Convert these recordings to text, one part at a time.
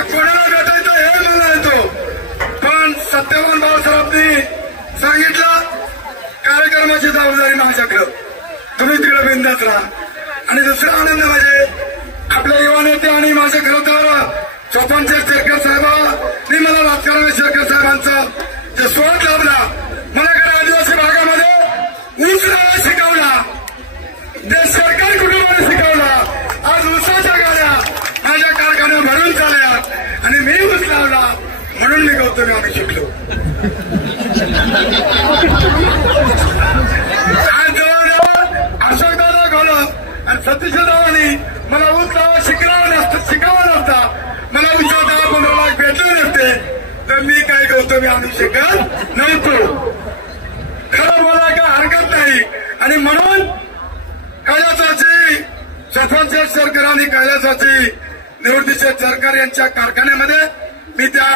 ते कोणाला भेटायचं हे मला येतो, पण सत्यवान भाऊसाहेबांनी सांगितलं कार्यक्रमाची जबाबदारी माझ्याकडं, तुम्ही तिकडे बिंदास राहा. आणि दुसरा आनंद म्हणजे आपल्या युवा नेते आणि माझ्या खरं तर स्वतंत्र शेरकर साहेबांनी मला राजकारण शेरकर साहेबांचा जे शोध लाभला, मला कडे आदिवासी भागामध्ये ऊस लावायला शिकवला, जे सरकारी कुटुंबाने शिकवला. आज ऊसाच्या गाड्या माझ्या कारखान्यात भरून चालल्या आणि मी ऊस लावला म्हणून मी गौतमी आम्ही शिकलो. आज जवळजवळ अशोकदादा घोलं आणि सतीशदादांनी मला ऊस लावा शिकावा नसता, मला विचार 10-15 लाख भेटले नसते तर मी काही गौतमी आणू शकत नव्हतो. खरं बोला काय हरकत नाही. आणि म्हणून कैलासाची स्वतंत्र सरकार आणि कैलासाची निवृत्तीचे सरकार यांच्या कारखान्यामध्ये मी त्या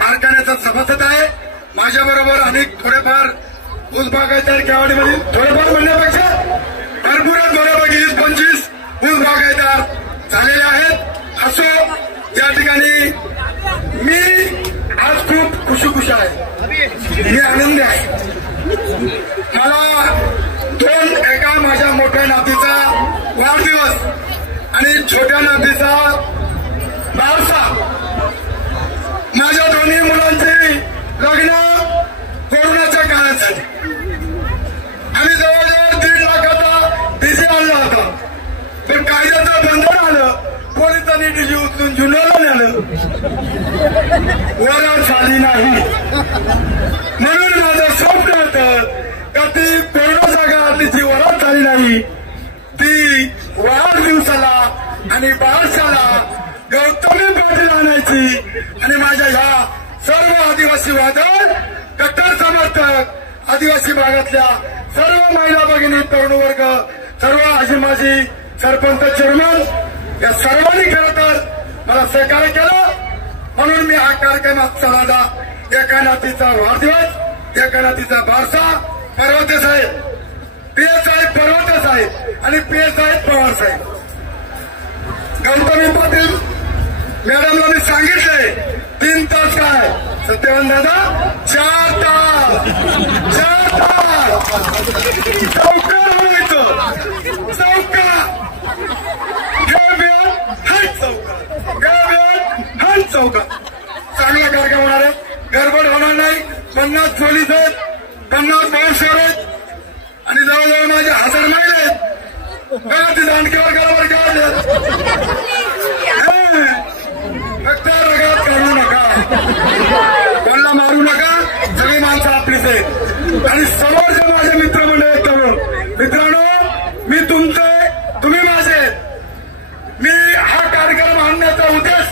कारखान्याचा सभासद आहे. माझ्याबरोबर अनेक थोडेफार ऊस बागायतदार केवाडीमध्ये थोडेफार म्हणण्यापेक्षा भरपूरच बऱ्यापैकी 20-25 ऊस बागायतदार झालेले आहेत. असो या ठिकाणी मी आज खूप खुशखुश आहे, मी आनंदी आहे. मला एका माझ्या मोठ्या नातीचा वाढदिवस आणि छोट्या नातीचा बारसा, माझ्या दोन्ही मुलांची लग्न कोरोनाच्या काळात झाली. आम्ही जवळजवळ 1.5 लाखाचा डीजे आणला होता, पण कायद्याचं बंधन आलं, पोलिसांनी डीजे उचलून जुन्नरला नेलं, वरात झाली नाही. म्हणून माझं स्वप्न होतं का ती कोरोनाच्या काळात तिची वरात झाली नाही, ती वाढदिवसाला आणि बारशाला गौतमी पाटील आणायची आणि माझ्या ह्या सर्व आदिवासी वादळ कट्टर समर्थक आदिवासी भागातल्या सर्व महिला भगिनी तरुण वर्ग सर्व आजी माजी सरपंच चेअरमन या सर्वांनी खरं तर मला सहकार्य केलं. म्हणून मी हा कार्यक्रमात चढाला. एका नातीचा वाढदिवस, एका नातीचा बारसा, पर्वते साहेब, PS साहेब पर्वते साहेब आणि PS साहेब पवार साहेब. गौतमी पाटील मॅडमला मी सांगितलंय 3 तास काय, सत्यवान दादा 4 तास चौका व्हायचं, चौका चौका चांगला कार्यक्रम होणार आहे. गडबड होणार नाही. 50 पोलीस आहेत, 50 बाउन्सर आहेत आणि जवळजवळ माझे 1000 महिला आहेत. तिथे आणखीवर गडबड काढले, फक्त रगात काढू नका, कोणाला मारू नका, सगळी माणसं आपलीच आहेत. आणि समोर जे माझे मित्रमंडळ आहेत तरुण मित्रांनो, मी तुमचे, तुम्ही माझे. मी हा कार्यक्रम आणण्याचा उद्देश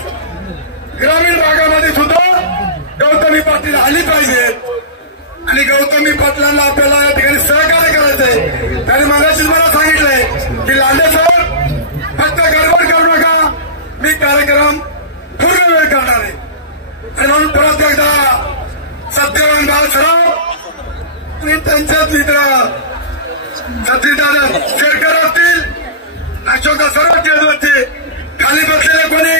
ग्रामीण भागामध्ये सुद्धा गौतमी पाटील आली पाहिजे आणि गौतमी पाटलांना आपल्याला या ठिकाणी सहकार्य करायचंय. त्याने मगाशीच मला सांगितलंय की लांडे सर फक्त गडबड करू नका, मी कार्यक्रम पूर्ण वेळ करणार आहे. आणि म्हणून परत एकदा सत्यवान भाऊसाहेब आणि त्यांच्याच मित्र सतीशदादा शेरकर असतील, अशोक सर्व केंद्राचे खाली बसलेले कोणी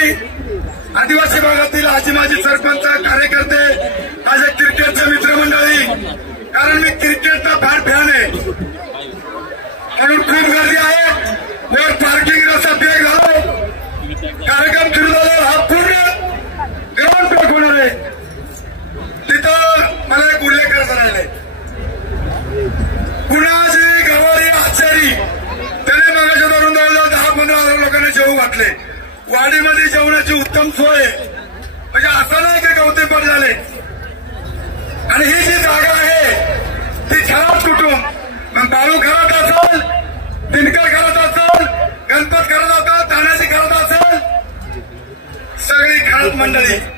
आदिवासी भागातील आजी माजी सरपंच कार्यकर्ते, माझे क्रिकेटचे मित्रमंडळी, कारण मी क्रिकेटचा फार फॅन आहे म्हणून खूप गर्दी आहे. वर पार्किंग रस्ता पॅक झालाय. कार्यक्रम सुरू झाल्यावर हा पूर्ण ग्राउंड पॅक होणार आहे. तिथं मला एक उल्लेख करायला आहे. पुण्याची गवारी आचारी त्याने मागाच्या धरून 10-15 लोकांना जेवू घातले. वाडीमध्ये जेवणाची उत्तम सोय, म्हणजे असं नाही की गवते पण झाले. आणि ही जी जागा आहे ती खराब कुटुंब, मग बाळू घरात असेल, दिनकर घरात असेल, गणपत घरात असेल, तानाजी घरात असेल, सगळी खराब मंडळी